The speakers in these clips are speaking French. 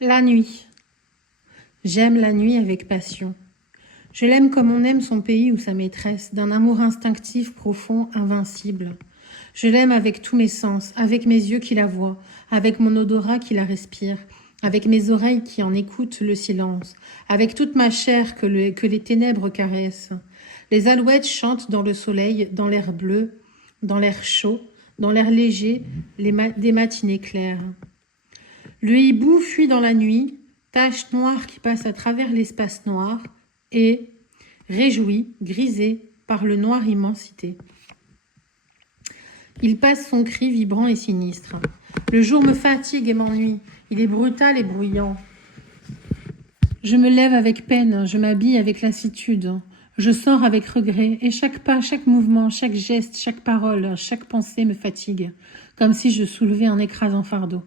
La nuit. J'aime la nuit avec passion. Je l'aime comme on aime son pays ou sa maîtresse, d'un amour instinctif, profond, invincible. Je l'aime avec tous mes sens, avec mes yeux qui la voient, avec mon odorat qui la respire, avec mes oreilles qui en écoutent le silence, avec toute ma chair que les ténèbres caressent. Les alouettes chantent dans le soleil, dans l'air bleu, dans l'air chaud, dans l'air léger, des matinées claires. Le hibou fuit dans la nuit, tache noire qui passe à travers l'espace noir, et, réjoui, grisé par le noir immensité. Il passe son cri vibrant et sinistre. Le jour me fatigue et m'ennuie, il est brutal et bruyant. Je me lève avec peine, je m'habille avec lassitude, je sors avec regret, et chaque pas, chaque mouvement, chaque geste, chaque parole, chaque pensée me fatigue, comme si je soulevais un écrasant fardeau.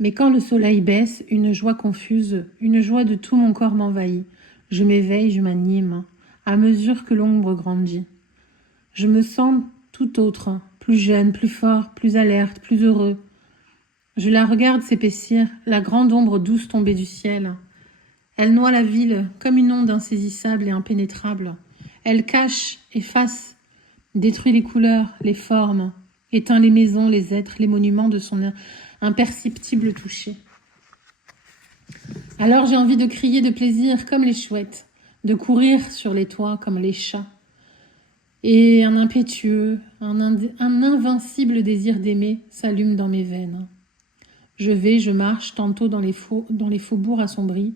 Mais quand le soleil baisse, une joie confuse, une joie de tout mon corps m'envahit. Je m'éveille, je m'anime, à mesure que l'ombre grandit. Je me sens tout autre, plus jeune, plus fort, plus alerte, plus heureux. Je la regarde s'épaissir, la grande ombre douce tombée du ciel. Elle noie la ville comme une onde insaisissable et impénétrable. Elle cache, efface, détruit les couleurs, les formes, éteint les maisons, les êtres, les monuments de son imperceptible toucher. Alors j'ai envie de crier de plaisir comme les chouettes, de courir sur les toits comme les chats. Et un impétueux, un invincible désir d'aimer s'allume dans mes veines. Je marche tantôt dans les faubourgs assombris,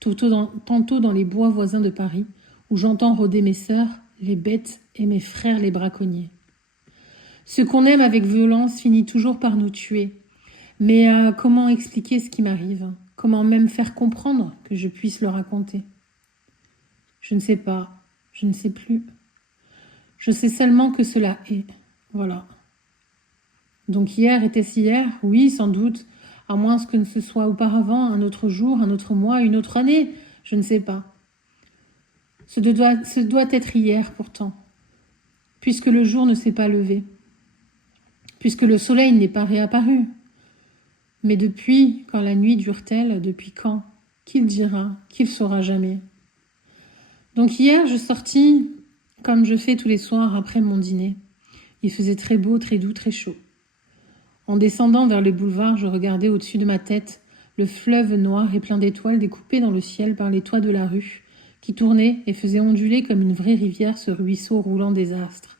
tantôt dans les bois voisins de Paris, où j'entends rôder mes sœurs, les bêtes et mes frères les braconniers. Ce qu'on aime avec violence finit toujours par nous tuer. Mais comment expliquer ce qui m'arrive? Comment même faire comprendre que je puisse le raconter? Je ne sais pas, je ne sais plus. Je sais seulement que cela est. Voilà. Donc hier était-ce hier? Oui, sans doute. À moins que ce soit auparavant, un autre jour, un autre mois, une autre année. Je ne sais pas. Ce doit être hier pourtant. Puisque le jour ne s'est pas levé. Puisque le soleil n'est pas réapparu. Mais depuis, quand la nuit dure-t-elle, depuis quand? Qui le dira? Qui le saura jamais? Donc hier, je sortis, comme je fais tous les soirs après mon dîner. Il faisait très beau, très doux, très chaud. En descendant vers le boulevard, je regardais au-dessus de ma tête le fleuve noir et plein d'étoiles découpé dans le ciel par les toits de la rue, qui tournait et faisait onduler comme une vraie rivière ce ruisseau roulant des astres.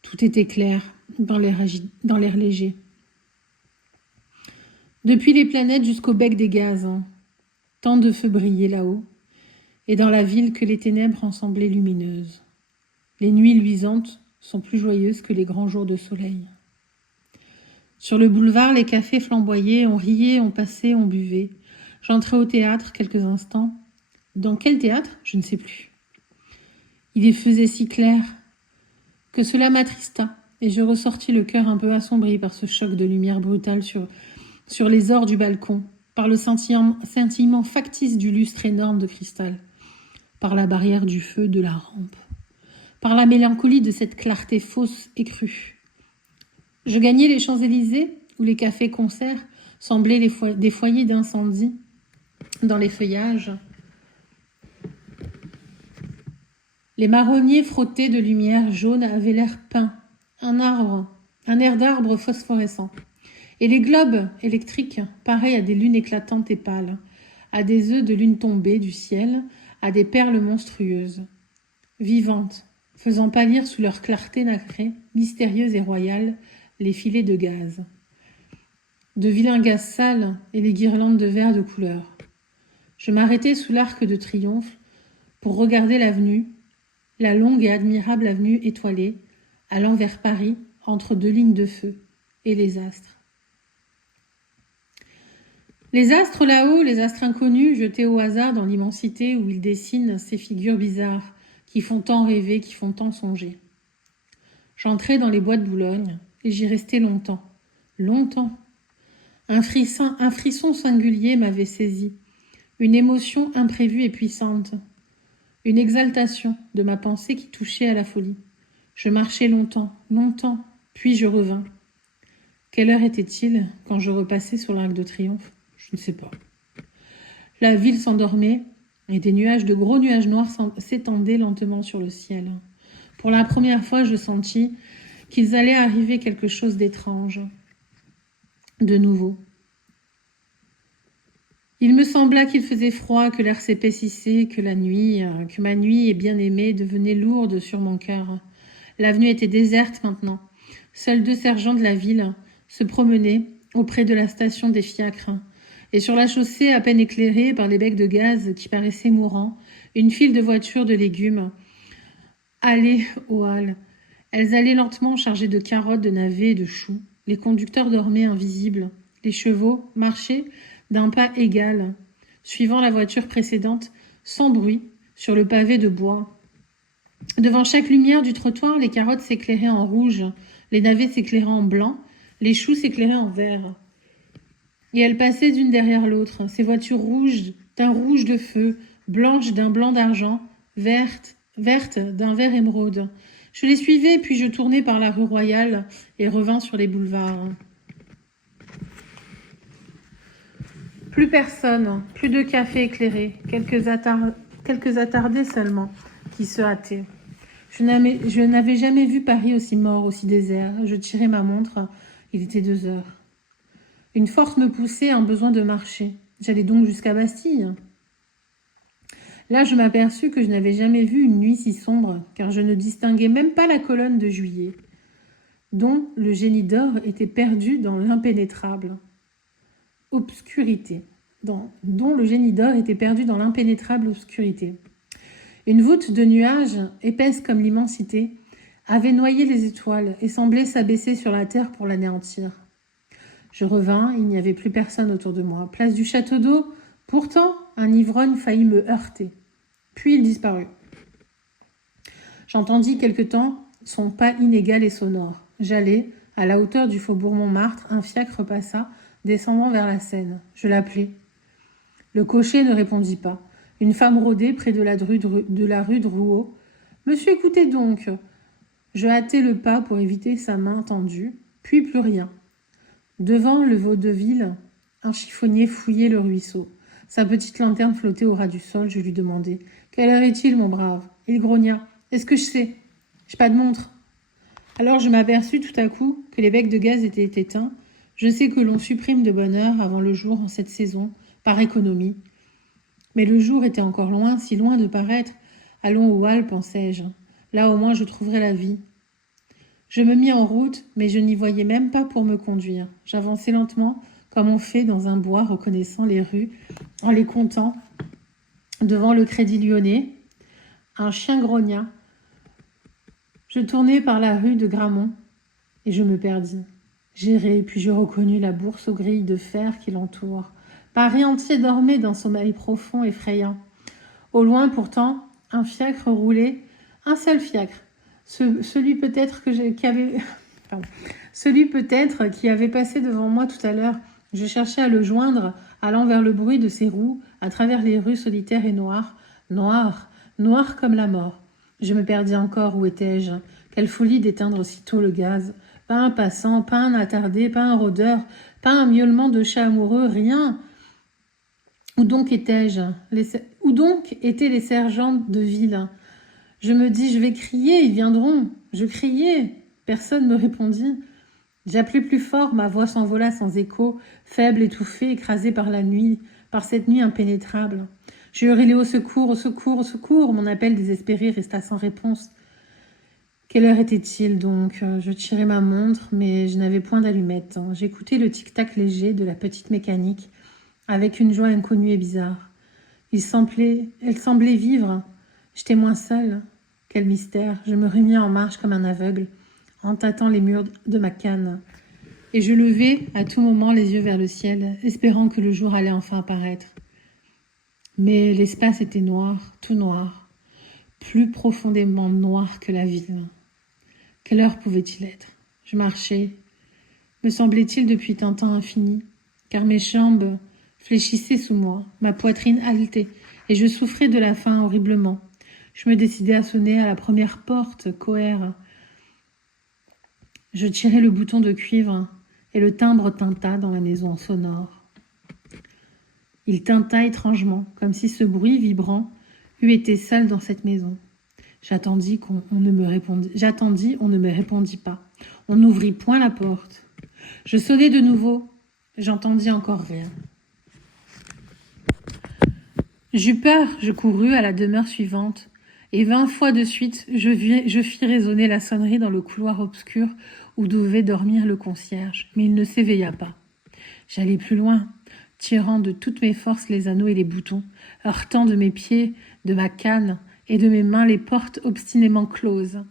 Tout était clair, dans l'air léger. Depuis les planètes jusqu'au bec des gaz, tant de feux brillaient là-haut, et dans la ville que les ténèbres en semblaient lumineuses. Les nuits luisantes sont plus joyeuses que les grands jours de soleil. Sur le boulevard, les cafés flamboyaient, on riait, on passait, on buvait. J'entrais au théâtre quelques instants. Dans quel théâtre? Je ne sais plus. Il y faisait si clair que cela m'attrista, et je ressortis le cœur un peu assombri par ce choc de lumière brutale sur les ors du balcon, par le scintillement factice du lustre énorme de cristal, par la barrière du feu de la rampe, par la mélancolie de cette clarté fausse et crue. Je gagnais les Champs-Élysées, où les cafés-concerts semblaient des foyers d'incendie dans les feuillages. Les marronniers frottés de lumière jaune avaient l'air peint, un air d'arbre phosphorescent. Et les globes électriques, pareils à des lunes éclatantes et pâles, à des œufs de lune tombée du ciel, à des perles monstrueuses, vivantes, faisant pâlir sous leur clarté nacrée, mystérieuse et royale, les filets de gaz. De vilains gaz sales et les guirlandes de verre de couleur. Je m'arrêtai sous l'arc de triomphe pour regarder l'avenue, la longue et admirable avenue étoilée, allant vers Paris, entre deux lignes de feu, et les astres. Les astres là-haut, les astres inconnus, jetés au hasard dans l'immensité où ils dessinent ces figures bizarres qui font tant rêver, qui font tant songer. J'entrai dans les bois de Boulogne et j'y restai longtemps. Longtemps. Un frisson singulier m'avait saisi, une émotion imprévue et puissante, une exaltation de ma pensée qui touchait à la folie. Je marchai longtemps, puis je revins. Quelle heure était-il quand je repassais sur l'Arc de Triomphe? Je ne sais pas. La ville s'endormait et des nuages, de gros nuages noirs s'étendaient lentement sur le ciel. Pour la première fois, je sentis qu'il allait arriver quelque chose d'étrange, de nouveau. Il me sembla qu'il faisait froid, que l'air s'épaississait, que ma nuit bien-aimée devenait lourde sur mon cœur. L'avenue était déserte maintenant. Seuls 2 sergents de la ville se promenaient auprès de la station des fiacres. Et sur la chaussée, à peine éclairée par les becs de gaz qui paraissaient mourants, une file de voitures de légumes allait aux halles. Elles allaient lentement chargées de carottes, de navets et de choux. Les conducteurs dormaient invisibles. Les chevaux marchaient d'un pas égal, suivant la voiture précédente, sans bruit, sur le pavé de bois. Devant chaque lumière du trottoir, les carottes s'éclairaient en rouge, les navets s'éclairaient en blanc, les choux s'éclairaient en vert. Et elles passaient d'une derrière l'autre, ces voitures rouges d'un rouge de feu, blanches d'un blanc d'argent, vertes d'un vert émeraude. Je les suivais, puis je tournai par la rue Royale et revins sur les boulevards. Plus personne, plus de café éclairé, quelques attardés seulement qui se hâtaient. Je n'avais jamais vu Paris aussi mort, aussi désert. Je tirai ma montre, il était 2 heures. Une force me poussait, un besoin de marcher. J'allais donc jusqu'à Bastille. Là, je m'aperçus que je n'avais jamais vu une nuit si sombre, car je ne distinguais même pas la colonne de Juillet, dont le génie d'or était perdu dans l'impénétrable obscurité. Dont le génie d'or était perdu dans l'impénétrable obscurité. Une voûte de nuages, épaisse comme l'immensité, avait noyé les étoiles et semblait s'abaisser sur la terre pour l'anéantir. Je revins, il n'y avait plus personne autour de moi. Place du château d'eau, pourtant, un ivrogne faillit me heurter. Puis il disparut. J'entendis quelque temps son pas inégal et sonore. J'allais, à la hauteur du faubourg Montmartre, un fiacre passa, descendant vers la Seine. Je l'appelai. Le cocher ne répondit pas. Une femme rôdait près de la rue de Rouault. « Monsieur, écoutez donc !» Je hâtai le pas pour éviter sa main tendue, puis plus rien. Devant le vaudeville, un chiffonnier fouillait le ruisseau. Sa petite lanterne flottait au ras du sol. Je lui demandai « Quelle heure est-il, mon brave ?» Il grogna. « Est-ce que je sais ? J'ai pas de montre. » Alors je m'aperçus tout à coup que les becs de gaz étaient éteints. Je sais que l'on supprime de bonne heure avant le jour en cette saison, par économie. Mais le jour était encore loin, si loin de paraître. Allons aux halles, pensai-je. Là au moins je trouverai la vie. Je me mis en route, mais je n'y voyais même pas pour me conduire. J'avançais lentement, comme on fait dans un bois, reconnaissant les rues, en les comptant. Devant le Crédit Lyonnais, un chien grogna. Je tournai par la rue de Gramont, et je me perdis. J'errai, puis je reconnus la bourse aux grilles de fer qui l'entoure. Paris entier dormait d'un sommeil profond, effrayant. Au loin, pourtant, un fiacre roulait, un seul fiacre. Celui peut-être qui avait passé devant moi tout à l'heure. Je cherchais à le joindre, allant vers le bruit de ses roues, à travers les rues solitaires et noires. Noires comme la mort. Je me perdis encore, où étais-je? Quelle folie d'éteindre aussitôt le gaz. Pas un passant, pas un attardé, pas un rôdeur, pas un miaulement de chat amoureux, rien. Où donc étais-je? Où donc étaient les sergents de ville? Je me dis, je vais crier, ils viendront. Je criai, personne me répondit. J'appelai plus fort, ma voix s'envola sans écho, faible, étouffée, écrasée par la nuit, par cette nuit impénétrable. Je hurlai au secours, au secours, au secours. Mon appel désespéré resta sans réponse. Quelle heure était-il donc? Je tirai ma montre, mais je n'avais point d'allumette. J'écoutais le tic-tac léger de la petite mécanique, avec une joie inconnue et bizarre. Elle semblait vivre. J'étais moins seule. Quel mystère. Je me remis en marche comme un aveugle, en tâtant les murs de ma canne. Et je levai à tout moment les yeux vers le ciel, espérant que le jour allait enfin apparaître. Mais l'espace était noir, tout noir, plus profondément noir que la ville. Quelle heure pouvait-il être? Je marchais. Me semblait-il depuis un temps infini, car mes jambes fléchissaient sous moi, ma poitrine haletait, et je souffrais de la faim horriblement. Je me décidai à sonner à la première porte, coère. Je tirai le bouton de cuivre, et le timbre tinta dans la maison sonore. Il tinta étrangement, comme si ce bruit vibrant eût été seul dans cette maison. J'attendis, on ne me répondit pas. On n'ouvrit point la porte. Je sonnai de nouveau. J'entendis encore rien. J'eus peur, je courus à la demeure suivante, et 20 fois de suite, je fis résonner la sonnerie dans le couloir obscur où devait dormir le concierge, mais il ne s'éveilla pas. J'allai plus loin, tirant de toutes mes forces les anneaux et les boutons, heurtant de mes pieds, de ma canne et de mes mains les portes obstinément closes.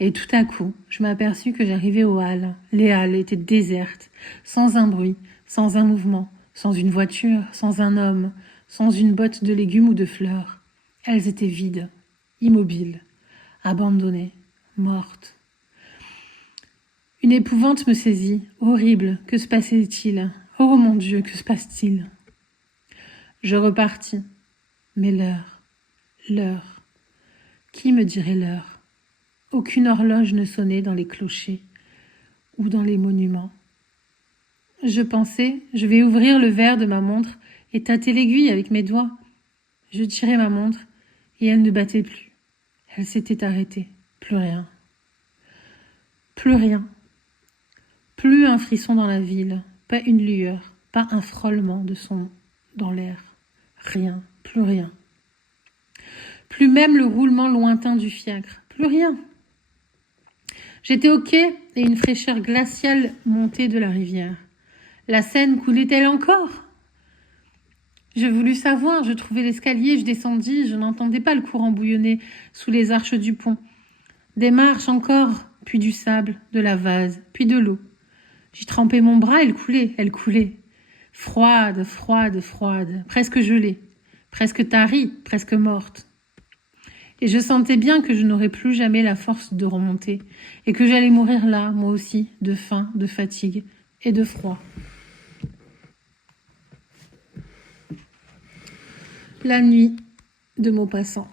Et tout à coup, je m'aperçus que j'arrivais aux halles. Les halles étaient désertes, sans un bruit, sans un mouvement, sans une voiture, sans un homme, sans une botte de légumes ou de fleurs. Elles étaient vides, immobiles, abandonnées, mortes. Une épouvante me saisit, horrible. Que se passait-il? Oh mon Dieu, que se passe-t-il? Je repartis. Mais l'heure. Qui me dirait l'heure? Aucune horloge ne sonnait dans les clochers ou dans les monuments. Je pensais, je vais ouvrir le verre de ma montre et tâter l'aiguille avec mes doigts. Je tirai ma montre et elle ne battait plus. Elle s'était arrêtée. Plus rien. Plus rien. Plus un frisson dans la ville, pas une lueur, pas un frôlement de son dans l'air. Rien, plus rien. Plus même le roulement lointain du fiacre. Plus rien. J'étais au quai et une fraîcheur glaciale montait de la rivière. La Seine coulait-elle encore? Je voulus savoir, je trouvai l'escalier, je descendis, je n'entendais pas le courant bouillonner sous les arches du pont. Des marches encore, puis du sable, de la vase, puis de l'eau. J'y trempais mon bras, elle coulait. Froide, presque gelée, presque tarie, presque morte. Et je sentais bien que je n'aurais plus jamais la force de remonter, et que j'allais mourir là, moi aussi, de faim, de fatigue et de froid. La nuit de Maupassant,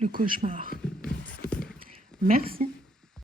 le cauchemar. Merci.